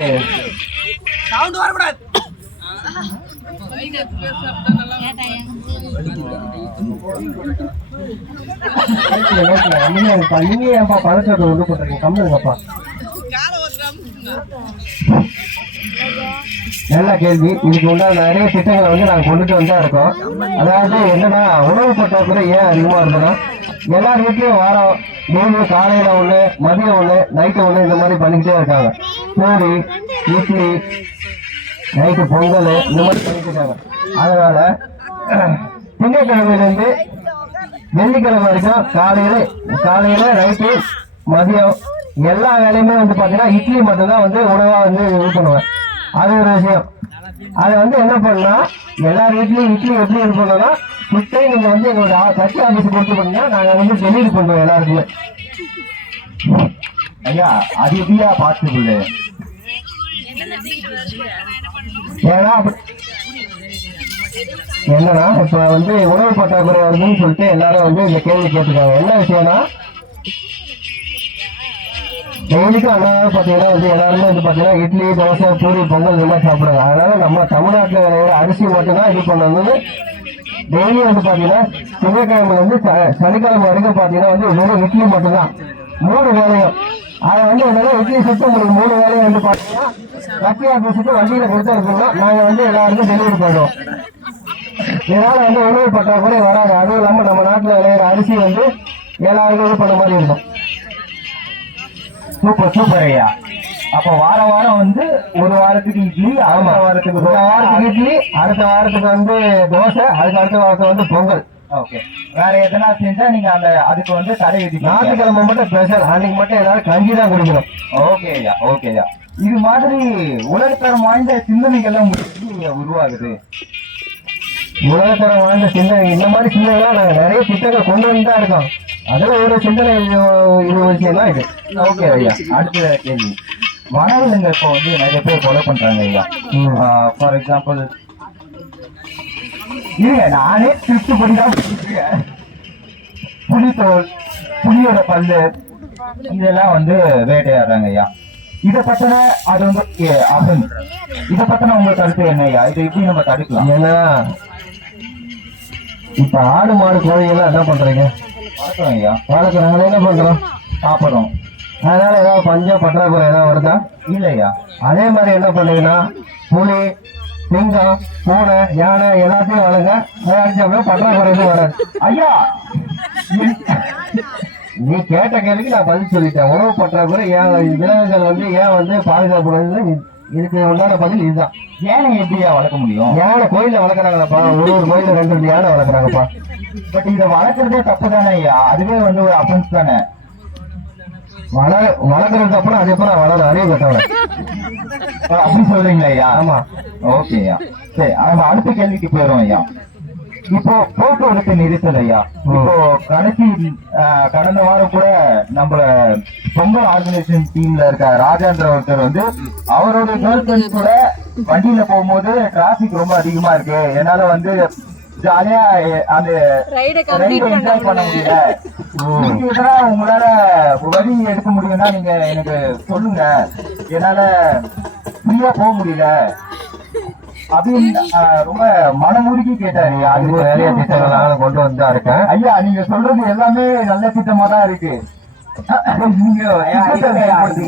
Sound வரக்கூடாது. நீங்க பழக்கத்தை ஒன்று பண்றீங்க கம்மிங்கப்பா. நல்ல கேள்வி. இதுக்கு உண்டான நிறைய திட்டங்களை வந்து நாங்க கொண்டுட்டு வந்தா இருக்கோம். அதாவது என்னன்னா, உணவு பற்றாக்குறை ஏன் அதிகமா இருந்ததுன்னா, எல்லார் வீட்லயும் வாரம் டெய்லி காலையில ஒண்ணு, மதியம் ஒண்ணு, நைட்டு ஒண்ணு இந்த மாதிரி பண்ணிக்கிட்டே இருக்காங்க. பூரி, இட்லி, நைட்டு பொங்கல் இந்த மாதிரி பண்ணிட்டு இருக்காங்க. அதனால திங்கட்கிழமையில இருந்து வெள்ளிக்கிழமை வரைக்கும் காலையில நைட்டு மதியம் எல்லா வேலையுமே வந்து பாத்தீங்கன்னா இட்லி மட்டும்தான் வந்து உணவா வந்து இது பண்ணுவேன். அது ஒரு விஷயம். அதை வந்து என்ன பண்ணா, எல்லார் வீட்லயும் இட்லி எப்படி இது பண்ணோம்னா, இட்லி நீங்க வந்து எங்களோட கட்சி ஆபீஸ் கொடுத்து பண்ணீங்கன்னா நாங்க வந்து டெலிவரி பண்ணுவோம் எல்லாருக்குமே. ஐயா அது எப்படியா பாசிபிள்? ஏன்னா என்னன்னா, இப்ப வந்து உணவு பற்றாக்குறை வருதுன்னு சொல்லிட்டு எல்லாரும் வந்து இந்த கேள்வி கேட்டுருக்காங்க. என்ன விஷயம்னா, டெய்லிக்கும் அண்ணாவது பாத்தீங்கன்னா வந்து எல்லாருமே வந்து பாத்தீங்கன்னா இட்லி, தோசை, பூரி, பொங்கல் இந்த மாதிரி சாப்பிடுறாங்க. அதனால நம்ம தமிழ்நாட்டில் விளையிற அரிசி மட்டும்தான் இது பண்ணணும். டெய்லி வந்து பாத்தீங்கன்னா திங்கட்கிழமைல இருந்து சனிக்கிழமை வரைக்கும் பாத்தீங்கன்னா வந்து வெறும் இட்லி மட்டும்தான் 3 வேலையும். அதை வந்து என்னன்னா இட்லி சுட்டு உங்களுக்கு 3 வேலையும் வந்து பாத்தீங்கன்னா கட்சி ஆபீஸுக்கு வண்டியில கொடுத்து இருக்கோம்னா நாங்க வந்து எல்லாருக்கும் டெலிவரி பண்ணுவோம். இதனால வந்து உணவு பற்றாக்குறை வராது. அதுவும் இல்லாம நம்ம நாட்டில் விளையிற அரிசி வந்து எல்லாருக்கும் இது பண்ண மாதிரி இருக்கும். சூப்பர் சூப்பர் ஐயா. அப்ப வாரம் வந்து ஒரு வாரத்துக்கு இட்லி, அடுத்த வாரத்துக்கு இட்லி, அடுத்த வாரத்துக்கு வந்து தோசை, அதுக்கு அடுத்த வாரத்துக்கு வந்து பொங்கல். ஓகே. வேற எதனா செஞ்சா நீங்க அதுக்கு வந்து தடை விதி. ஞாயிற்றுக்கிழமை மட்டும் ஸ்பெஷல். அன்னைக்கு மட்டும் எல்லாரும் கஞ்சி தான் குடிக்கணும். ஓகே ஐயா, ஓகே ஐயா. இது மாதிரி உலகத்தரம் வாய்ந்த சிந்தனைகள்லாம் உருவாகுது. உலகத்தரம் வாய்ந்த சிந்தனை, இந்த மாதிரி சிந்தனைலாம் நாங்க நிறைய திட்டங்கள் கொண்டு வந்து தான் இருக்கோம். அதுல ஒரு சிந்தனை இது விஷயம் தான் இது. ஓகே ஐயா. அடுத்த கேள்வி, வனவிலங்கு இப்போ வந்து நிறைய பேர் கொலை பண்றாங்க ஐயா. ஃபார் எக்ஸாம்பிள் இல்லைங்க, நானே திருப்தி பண்ணிதான் புலித்தோல், புலியோட பல்லு இதெல்லாம் வந்து வேட்டையாடுறாங்க ஐயா. இதை பத்தின அது வந்து இதை பத்தின உங்க கருத்து என்ன ஐயா? இதை எப்படி நம்ம தடுக்கலாம்? ஏன்னா இப்ப ஆடு மாடு கோழிகள்லாம் என்ன பண்றீங்க? வளர்க்குறோம் ஐயா. வளர்க்குறாங்க. என்ன பண்றோம்? சாப்பிட்றோம். அதனால ஏதாவது பஞ்சம் பற்றாக்குறை ஏதாவது வருதா? இல்லையா. அதே மாதிரி என்ன பண்ணீங்கன்னா, புலி, சிங்கம், பூனை, யானை எல்லாத்தையும் வளங்க, பற்றாக்குறை எதுவும் வராது ஐயா. நீ கேட்ட கேள்விக்கு நான் பதில் சொல்லிட்டேன். உணவு பற்றாக்குறை ஏன் விலங்குகள் வந்து ஏன் வந்து பாதுகாப்பு, இதுக்கு உண்டான பதில் இதுதான். யானை எப்படியா வளர்க்க முடியும்? யானை கோயில வளர்க்குறாங்கப்பா. ஒரு கோயில 2 யானை வளர்க்குறாங்கப்பா. பட் இதை வளர்க்குறதே தப்பு தானே ஐயா? அதுவே வந்து ஒரு அஃபென்ஸ் தானே. வளர்க்குறது தப்புனா அது எப்ப வளர அறிவு கட்டவன அப்படி சொல்றீங்களா ஐயா? ஆமா. ஓகே ஐயா. சரி, நம்ம அடுத்த கேள்விக்கு போயிடும் ஐயா. இப்போ போக்குவரத்து நெரிசல் ஐயா. இப்போ கடந்த வாரம் கூட நம்ம பொங்கல் ஆர்கனைசேஷன் டீம்ல இருக்க ராஜேந்திர ஒருத்தர் வந்து அவரோட கேர்ள் ஃபிரெண்ட்ஸ் கூட வண்டியில போகும்போது டிராபிக் ரொம்ப அதிகமா இருக்கு, என்னால வந்து ஜாலியா அந்த ரைடை என்ஜாய் பண்ண முடியல, உங்களால வழி எடுக்க முடியும்னா நீங்க எனக்கு சொல்லுங்க, என்னால ஃப்ரீயா போக முடியல அப்படின்னு ரொம்ப மனமுருகி கேட்டாரு. அது நிறைய திட்டங்களாக கொண்டு வந்தா இருக்கேன் ஐயா. நீங்க சொல்றது எல்லாமே நல்ல திட்டமா தான் இருக்கு.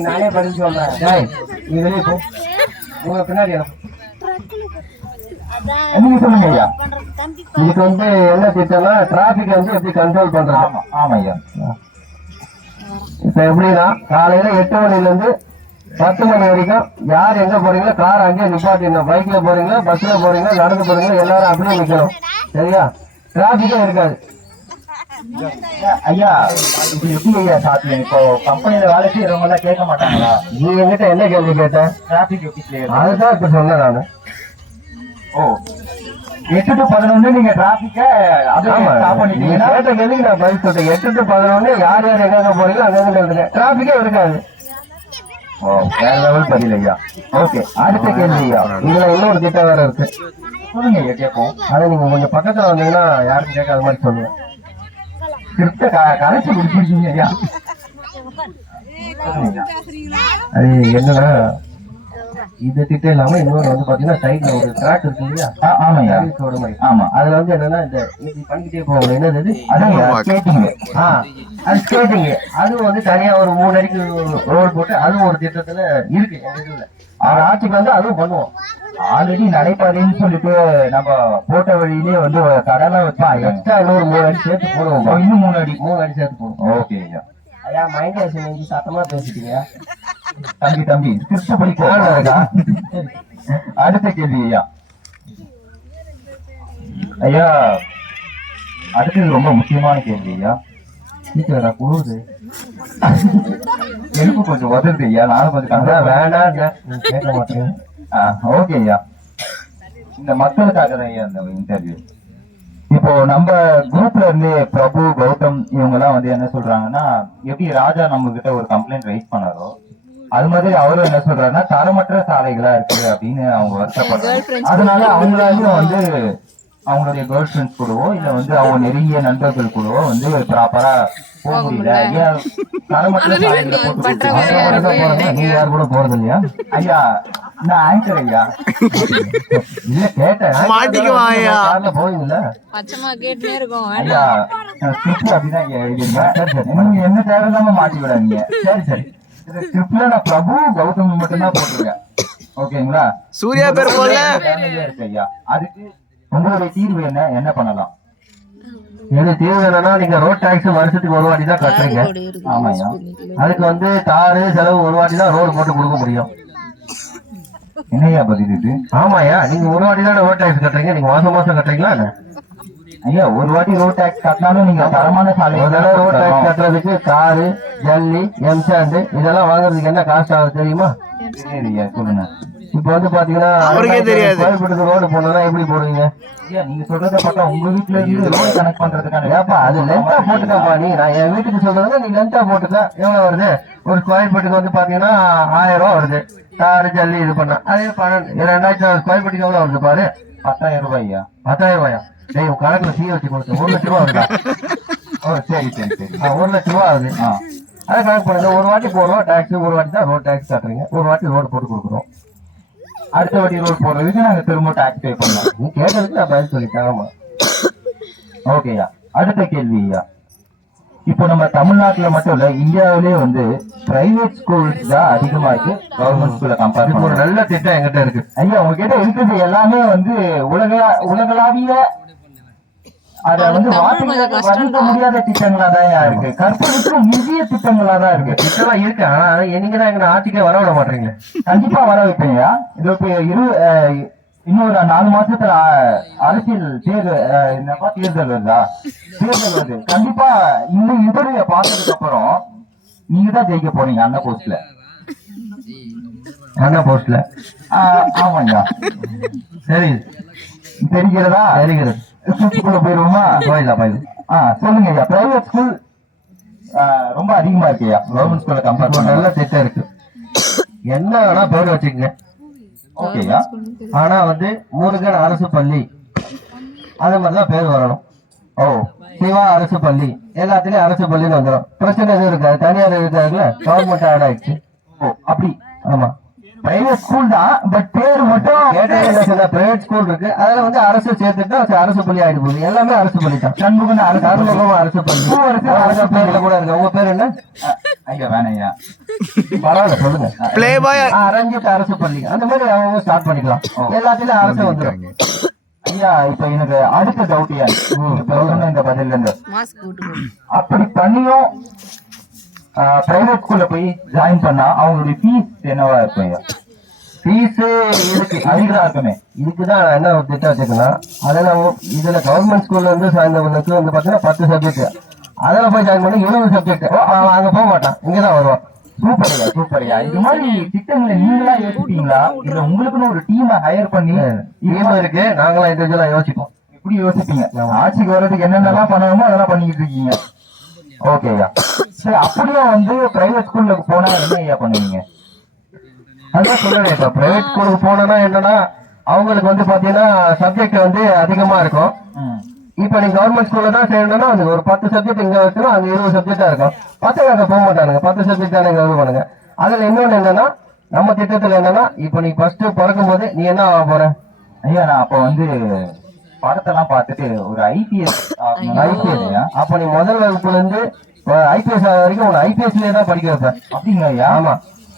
நானே பதில் சொல்றேன். உங்க பின்னாடி நீங்க சொல்லுங்க ஐயா. இதுக்கு வந்து என்ன திட்டம்னா, டிராபிக் வந்து எப்படி கண்ட்ரோல் பண்றாங்க. ஆமா ஐயா. இப்ப எப்படின்னா, காலையில 8 மணில இருந்து 10 மணி வரைக்கும் யார் எங்க போறீங்களோ கார் அங்கேயே நிப்பாட்டிடணும். பைக்ல போறீங்களா, பஸ்ல போறீங்களா, நடந்து போறீங்களா, எல்லாரும் அப்படியே நிக்கணும். சரியா? டிராபிக்கும் இருக்காது ஐயா. இது எப்படி ஐயா சாத்தியம்? இப்போ கம்பெனில வேலை செய்யறவங்க எல்லாம் கேட்க மாட்டாங்களா? நீ என்கிட்ட என்ன கேள்வி கேட்ட? டிராபிக் எப்படி கிளியர்? அதுதான் இப்ப சொன்னேன் நானு. ஓ, 8 to 11 நீங்க டிராபிக்க ஸ்டாப் பண்ணிட்டீங்கன்னா கேட்ட கேள்விக்கு நான் பதில் சொல்றேன். 8 to 11 யார் யார் எங்க போறீங்களோ அங்க டிராபிக்கே இருக்காது. ஓ, வேற லெவல் பதில் ஐயா. ஓகே, அடுத்த கேள்வி ஐயா. இதுல இன்னொரு திட்டம் வேற இருக்கு. சொல்லுங்க ஐயா, கேட்போம். அதை நீங்க கொஞ்சம் பக்கத்துல வந்தீங்கன்னா யாருக்கும் கேட்காத மாதிரி சொல்லுங்க. கிருப்ட கரைச்சி குடிச்சிருக்கீங்க ஐயா. அது என்னன்னா, இது திட்டம் இல்லாம இன்னொன்று வந்து பாத்தீங்கன்னா சைட்ல ஒரு ட்ராக் இருக்கு இல்லையா, ஆமாய்யா. சர்வீஸ் ரோடு மாதிரி. ஆமா, அதுல வந்து என்னன்னா இந்த இப்படி பண்ணிக்கிட்டே போவாங்க, என்னது இது? அதான் ஸ்கேட்டிங். அது ஸ்கேட்டிங். அதுவும் வந்து தனியா ஒரு 3 அடிக்கு ரோடு போட்டு அதுவும் ஒரு திட்டத்துல இருக்கு எங்க இதுல. அது ஆட்சிக்கு வந்து அதுவும் பண்ணுவோம். ஆல்ரெடி நடைபாதைன்னு சொல்லிட்டு நம்ம போட்ட வழியிலேயே வந்து கடலாம் வச்சு எக்ஸ்ட்ரா இன்னொரு 3 அடி சேர்த்து போடுவோம். இன்னும் 3 அடி. 3 அடி சேர்த்து போடுவோம். ஓகே ஐயா. ஐயா மைண்ட் சத்தமா பேசிட்டீங்க. தம்பி ஸ்கிரிப்ட் படிக்க. அடுத்த கேள்வி ஐயா. ஐயா அடுத்தது ரொம்ப முக்கியமான கேள்வி ஐயா. சீக்கிரம் குழுது எனக்கு கொஞ்சம் உதவுது ஐயா. நானும் கொஞ்சம் வேண்டாம் கேட்க மாட்டேன். ஓகே ஐயா. இந்த மக்களுக்காக தான் ஐயா இந்த இன்டர்வியூ. இப்போ நம்ம குரூப்ல இருந்து பிரபு, கௌதம் இவங்க எல்லாம் வந்து என்ன சொல்றாங்கன்னா, எப்படி ராஜா நம்ம கிட்ட ஒரு கம்ப்ளைண்ட் ரைஸ் பண்ணாரோ அது மாதிரி அவரும் என்ன சொல்றாருன்னா தரமற்ற சாலைகளா இருக்கு அப்படின்னு அவங்க வருத்தப்படுறாங்க. அதனால அவங்களாலையும் வந்து அவங்களுடைய கேர்ள் ஃப்ரெண்ட்ஸ் கூடவோ இல்ல வந்து அவங்க நெருங்கிய நண்பர்கள் கூடவோ வந்து ப்ராப்பரா போக முடியல. ஐயா தரமற்ற சாலைகளை போட்டு நீங்க யாரு கூட போறது இல்லையா? ஐயா நான் ஆங்கர் ஐயா. இல்ல கேட்டேன். போவீங்கல்ல பச்சைமா கேட்டுனே இருக்கும். ஐயா ஸ்கிரிப்ட் அப்படிதான் ஐயா எழுதிருக்கேன். நீங்க என்ன தேவையில்லாம மாட்டி விடாதீங்க. சரி சரி. இந்த ஸ்கிரிப்ட்ல நான் பிரபு, கௌதம் மட்டும்தான் போட்டிருக்கேன். ஓகேங்களா? சூர்யா பேர் போடல. இருக்கு ஐயா. அதுக்கு உங்களுடைய தீர்வு என்ன பண்ணலாம்? எனக்கு தீர்வு என்னன்னா, நீங்க ரோட் டாக்ஸ் வருஷத்துக்கு ஒரு வாட்டி தான் கட்டுறீங்க. ஆமாய்யா. அதுக்கு வந்து தாரு செலவு ஒரு வாட்டி தான் ரோடு போட்டு கொடுக்க முடியும். என்னையா பதில் இது? ஆமாயா, நீங்க ஒரு வாட்டி தான் ரோட் டாக்ஸ் கட்டுறீங்க. நீங்க மாசம் மாசம் கட்டுறீங்களா என்ன? ஐயா ஒரு வாட்டி ரோட் டாக்ஸ் கட்டினாலும் நீங்க தரமான சாலை ஒரு தடவை ரோட் டாக்ஸ் கட்டுறதுக்கு தாரு, ஜல்லி, எம்சாண்டு இதெல்லாம் வாங்குறதுக்கு என்ன காஸ்ட் ஆகுது தெரியுமா? ஐயா சொல்லுங்க. இப்ப வந்து பாத்தீங்கன்னா அவருக்கே தெரியாது. கோயம்பேட்டுக்கு ரோடு போனோம்னா எப்படி போடுவீங்க? ஐயா நீங்க சொல்றத பார்த்தா உங்க வீட்டுல இருந்து ரோடு கனெக்ட் பண்றதுக்கான ஏப்பா அது லென்த்தா போட்டுக்கப்பா. நான் என் வீட்டுக்கு சொல்றதுன்னா நீ லென்த்தா போட்டுக்க. எவ்வளவு வருது? ஒரு ஸ்கொயர் ஃபீட்டுக்கு வந்து பாத்தீங்கன்னா 1000 ரூபா வருது. தாரு ஜல்லி இது பண்ண அதே 2000 ஸ்கொயர் ஃபீட்டுக்கு எவ்வளவு வருது பாரு? 10,000 ரூபாய் ஐயா. 10,000 ரூபாயா? டேய் உன் கணக்குல சீ வச்சு கொடுத்து 1 லட்சம் ரூபா வருதா? ஓ சரி சரி சரி. 1 லட்சம் ரூபா ஆகுது. அதை கணக்கு பண்ணுங்க. ஒரு வாட்டி போடுறோம் டாக்ஸ், ஒரு வாட்டி தான் ரோட் டாக்ஸ் கட்டுறீங்க, ஒரு வாட்டி ரோடு போட்டு கொடுக்குறோம். அடுத்த வாட்டி ரோட் போடுறதுக்கு நாங்க திரும்ப டாக்ஸ் பே பண்ணோம். நீ கேட்டதுக்கு நான் பதில் சொல்லிட்டேன். ஆமா ஓகேயா. அடுத்த கேள்வி ஐயா. இப்போ நம்ம தமிழ்நாட்டுல மட்டும் இல்ல இந்தியாவிலே வந்து பிரைவேட் ஸ்கூல்ஸ் தான் அதிகமா இருக்கு கவர்மெண்ட் ஸ்கூல்ல கம்பேர் ஒரு நல்ல திட்டம் என்கிட்ட இருக்கு. ஐயா உங்ககிட்ட இருக்கிறது எல்லாமே வந்து உலகளாவிய அத வந்து வர்ணிக்க முடியாத திட்டங்களா தான் இருக்கு. கற்பனைக்கு மிகிய திட்டங்களா தான் இருக்கு. திட்டம்லாம் இருக்கு. ஆனா நீங்க தான் எங்க ஆட்சிக்கே வர விட மாட்டீங்க. கண்டிப்பா வர வைப்பீங்க. இது இப்ப இன்னொரு 4 மாசத்துல அரசியல் தேர்தல் வருதா? தேர்தல் வருது. கண்டிப்பா இந்த இன்டர்வியூ பார்த்ததுக்கு அப்புறம் நீங்க தான் ஜெயிக்க போறீங்க அண்ணா போஸ்ட்ல. அண்ணா போஸ்ட்ல? ஆமாங்க. சரி தெரிகிறதா? தெரிகிறது. ஸ்கூலுக்குள்ள போயிருவோமா? போயிடலாம். சொல்லுங்க ஐயா. பிரைவேட் ஸ்கூல் ரொம்ப அதிகமா இருக்கு ஐயா கவர்மெண்ட் ஸ்கூல்ல கம்பேர் பண்ண. நல்ல திட்டம் இருக்கு. என்ன வேணா பேர் வச்சுக்கங்க. ஓகேயா. ஆனா வந்து முருகன் அரசு பள்ளி அது மாதிரிதான் பேர் வரணும். ஓ சிவா அரசு பள்ளி எல்லாத்துலயும் அரசு பள்ளின்னு வந்துடும். பிரச்சனை எதுவும் இருக்காது. தனியார் இருக்காதுல்ல, கவர்மெண்ட் ஆட் ஆயிடுச்சு. ஓ அப்படி. ஆமா பிரைவேட் ஸ்கூல் தான், பட் பேர் மட்டும் பிரைவேட் ஸ்கூல் இருக்கு. அதுல வந்து அரசு சேர்த்துட்டா அரசு பள்ளி ஆயிட்டு போகுது. எல்லாமே அரசு பள்ளி தான். சண்முகம் சண்முகம் அரசு பள்ளி அரசு பள்ளியில கூட இருக்கு. உங்க பேர் என்ன? ஐயா வேணாம் ஐயா. பரவாயில்ல சொல்லுங்க. பிளே பாய் அரஞ்சித் அரசு பள்ளி அந்த மாதிரி அவங்க ஸ்டார்ட் பண்ணிக்கலாம். எல்லாத்துலயும் அரசு வந்துடும். ஐயா இப்ப எனக்கு அடுத்த டவுட் ஐயா. இந்த பதில இருந்து மாஸ்க் போட்டு அப்படி பண்ணியும் பிரைவேட் ஸ்கூல்ல போய் ஜாயின் பண்ணா அவங்களுடைய ஃபீஸ் என்னவா இருக்கும் ஐயா? ஃபீஸ் இதுக்கு அதிகமா இருக்குமே. இதுக்குதான் என்ன ஒரு திட்டம் வச்சுக்கலாம். அதெல்லாம் இதுல கவர்மெண்ட் ஸ்கூல்ல இருந்து சார்ந்தவங்களுக்கு வந்து பாத்தீங்கன்னா 10 சப்ஜெக்ட். அதில் போய் ஜாயின் பண்ணி 20 சப்ஜெக்ட். அங்க போக மாட்டான், இங்கதான் வருவான். சூப்பர்யா சூப்பர்யா. இது மாதிரி திட்டங்களை நீங்களா யோசிப்பீங்களா இல்ல உங்களுக்குன்னு ஒரு டீமை ஹையர் பண்ணி? டீம் இருக்கு, நாங்களாம் இண்டிவிஜுவலா யோசிப்போம். எப்படி யோசிப்பீங்க? ஆட்சிக்கு வர்றதுக்கு என்னென்னலாம் பண்ணணுமோ அதெல்லாம் பண்ணிக்கிட்டு இருக்கீங்க. ஓகேயா. சரி அப்படியே வந்து பிரைவேட் ஸ்கூல்ல போனா என்ன ஐயா பண்ணுவீங்க? அதான் சொல்றேன். இப்ப பிரைவேட் ஸ்கூலுக்கு போனோம்னா என்னன்னா அவங்களுக்கு வந்து பாத்தீங்கன்னா சப்ஜெக்ட் வந்து அதிகமா இருக்கும். இப்ப நீங்க கவர்மெண்ட் ஸ்கூல்ல தான் சேரணும்னா அது ஒரு 10 சப்ஜெக்ட் இங்க வச்சுன்னா அங்க 20 சப்ஜெக்டா இருக்கும். பசங்க அங்க போக மாட்டானுங்க. 10 சப்ஜெக்ட் தானே இங்க இது பண்ணுங்க. அதுல இன்னொன்னு என்னன்னா நம்ம திட்டத்துல என்னன்னா இப்ப நீ ஃபர்ஸ்ட் பிறக்கும் போது நீ என்ன ஆக போற? ஐயா நான் அப்ப வந்து படத்தெல்லாம் பார்த்துட்டு ஒரு ஐபிஎஸ் ஐயா. அப்ப நீ முதல் வகுப்புல இருந்து ஐபிஎஸ் வரைக்கும் உன்னை ஐபிஎஸ்லயே தான் படிக்க வைப்பேன். அப்படிங்களா ஐயா? ஆமா.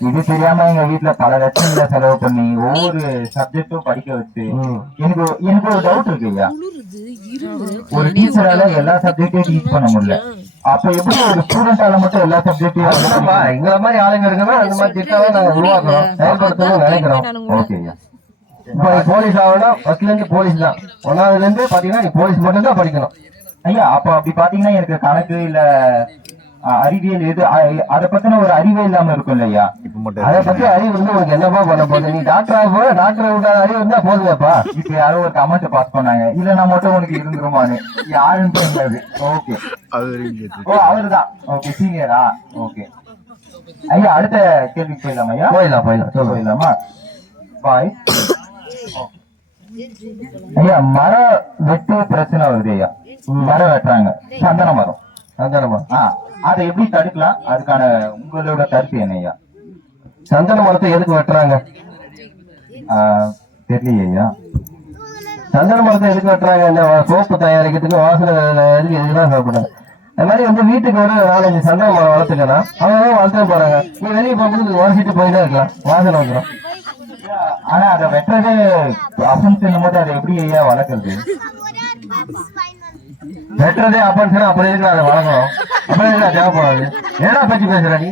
இது தெரியாம எங்க வீட்டுல பல லட்சங்களை செலவு பண்ணி ஒவ்வொரு சப்ஜெக்டும் படிக்க வச்சு எனக்கு ஒரு டவுட் இருக்கு ஐயா. ஒரு டீச்சரால எல்லா சப்ஜெக்டையும் டீச் பண்ண முடியல. அப்ப எப்படி ஒரு ஸ்டூடெண்டால மட்டும் எல்லா சப்ஜெக்டையும்? எங்களை மாதிரி ஆளுங்க இருக்குன்னா அந்த மாதிரி திட்டம் நாங்க உருவாக்குறோம், செயல்படுத்தணும்னு நினைக்கிறோம். ஓகே ஐயா. இப்ப நீ போலீஸ் ஆகணும், ஃபர்ஸ்ட்ல இருந்து போலீஸ் தான். 1வது இருந்து பாத்தீங்கன்னா நீ போலீஸ் மட்டும் தான் படிக்கணும். ஐயா அப்ப அப்படி பாத்தீங்கன்னா எனக்கு கணக்கு இல்ல அறிவியல் எது அதை பத்தின ஒரு அறிவே இல்லாம இருக்கும் இல்லையா? அதை பத்தி அறிவு வந்து உனக்கு என்னப்பா பண்ண போகுது? நீ டாக்டர் ஆக டாக்டர் விட்டாத அறிவு இருந்தா போதுமேப்பா. இப்ப யாரோ ஒரு கமெண்ட் பாஸ் பண்ணாங்க, இல்ல நான் மட்டும் உனக்கு இருந்துருமான்னு. யாருன்னு தெரியாது. ஓகே ஓ அவருதான். ஓகே சீனியரா? ஓகே ஐயா அடுத்த கேள்விக்கு போயிடலாமா ஐயா? போயிடலாம் போயிடலாமா? பாய். ஐயா மர வெட்டு பிரச்சனை வருது ஐயா. மரம் வெட்டுறாங்க, சந்தன மரம். சந்தனமா? அதை எப்படி தடுக்கலாம்? அதுக்கான உங்களோட கருத்து என்ன ஐயா? சந்தன மரத்தை எதுக்கு வெட்டுறாங்க? தெரியலையே ஐயா. சந்தன மரத்தை எதுக்கு வெட்டுறாங்க? இந்த சோப்பு தயாரிக்கிறதுக்கு, வாசனை இதுதான் சாப்பிடுறாங்க. அது மாதிரி வந்து வீட்டுக்கு ஒரு 4-5 சந்தன மரம் வளர்த்துக்கலாம். அவங்க வளர்த்து போறாங்க. நீ வெளியே போகும்போது உரசிட்டு போயிட்டே இருக்கலாம், வாசனை வந்துடும். ஆனா அதை வெட்டுறதே அஃபென்ஸ் போது அதை எப்படி ஐயா வளர்க்கறது? வெட்டுறதே அப்பன்னு அப்புறம் இருக்கு அதை வளர்க்கணும். அப்புறம் இருக்கா தேவைப்படாது. ஏன்னா பற்றி பேசுற நீ?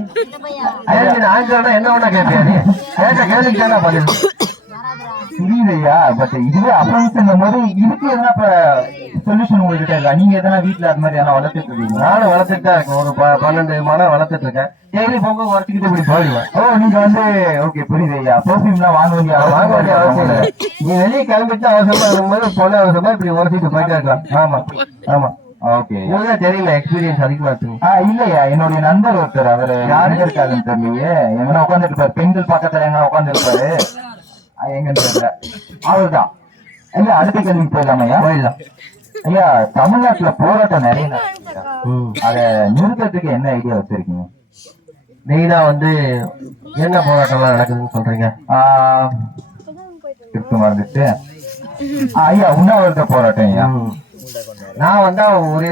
ஆங்கிலம் என்ன வேணா கேட்பியா? நீ கேட்ட கேள்விக்கு தானே பதில். புரியுது ஐயா. பட் இதுவே அஃபென்ஸ் போது இதுக்கு எதனா இப்ப சொல்யூஷன் உங்ககிட்ட இருக்கா? நீங்க எதனா வீட்டுல அது மாதிரி எதனா வளர்த்துட்டு இருக்கீங்க? நானும் வளர்த்துட்டு தான் இருக்கேன். ஒரு 12 மரம் வளர்த்துட்டு இருக்கேன். டெய்லி பொங்க உரத்துக்கிட்டு இப்படி போயிடுவேன். ஓ நீங்க வந்து ஓகே புரியுது ஐயா. பெர்ஃபியூம்லாம் வாங்க வேண்டிய அவசியம் இல்லை. நீ வெளியே கிளம்பிட்டு அவசரமா இருக்கும்போது பொண்ணு அவசரமா இப்படி உரசிட்டு போயிட்டே இருக்கலாம். ஆமா ஆமா. ஓகே உங்களுக்கு தெரியுமா எக்ஸ்பீரியன்ஸ் அதிகமா இருக்கு? இல்லையா என்னுடைய நண்பர் ஒருத்தர், அவரு யாருங்க இருக்காதுன்னு தெரியலையே, எங்கன்னா உட்காந்துட்டு இருப்பாரு, பெண்கள் பக்கத்துல எங்கன்னா உட்காந்து இருப்பாரு, எங்கன்னு தெரியல. அவர்தான். ஐயா அடுத்த கேள்விக்கு போயிடலாமா ஐயா? போயிடலாம். ஐயா தமிழ்நாட்டுல போராட்டம் நிறைய நடக்குது. அதை நிறுத்தத்துக்கு என்ன ஐடியா வச்சிருக்கீங்க? மெயினா வந்து என்ன போராட்டம்லாம் நடக்குதுன்னு சொல்றீங்க? மறந்துட்டு ஐயா உண்ணாவிரத போராட்டம் ஐயா. நான் வந்து ஒரே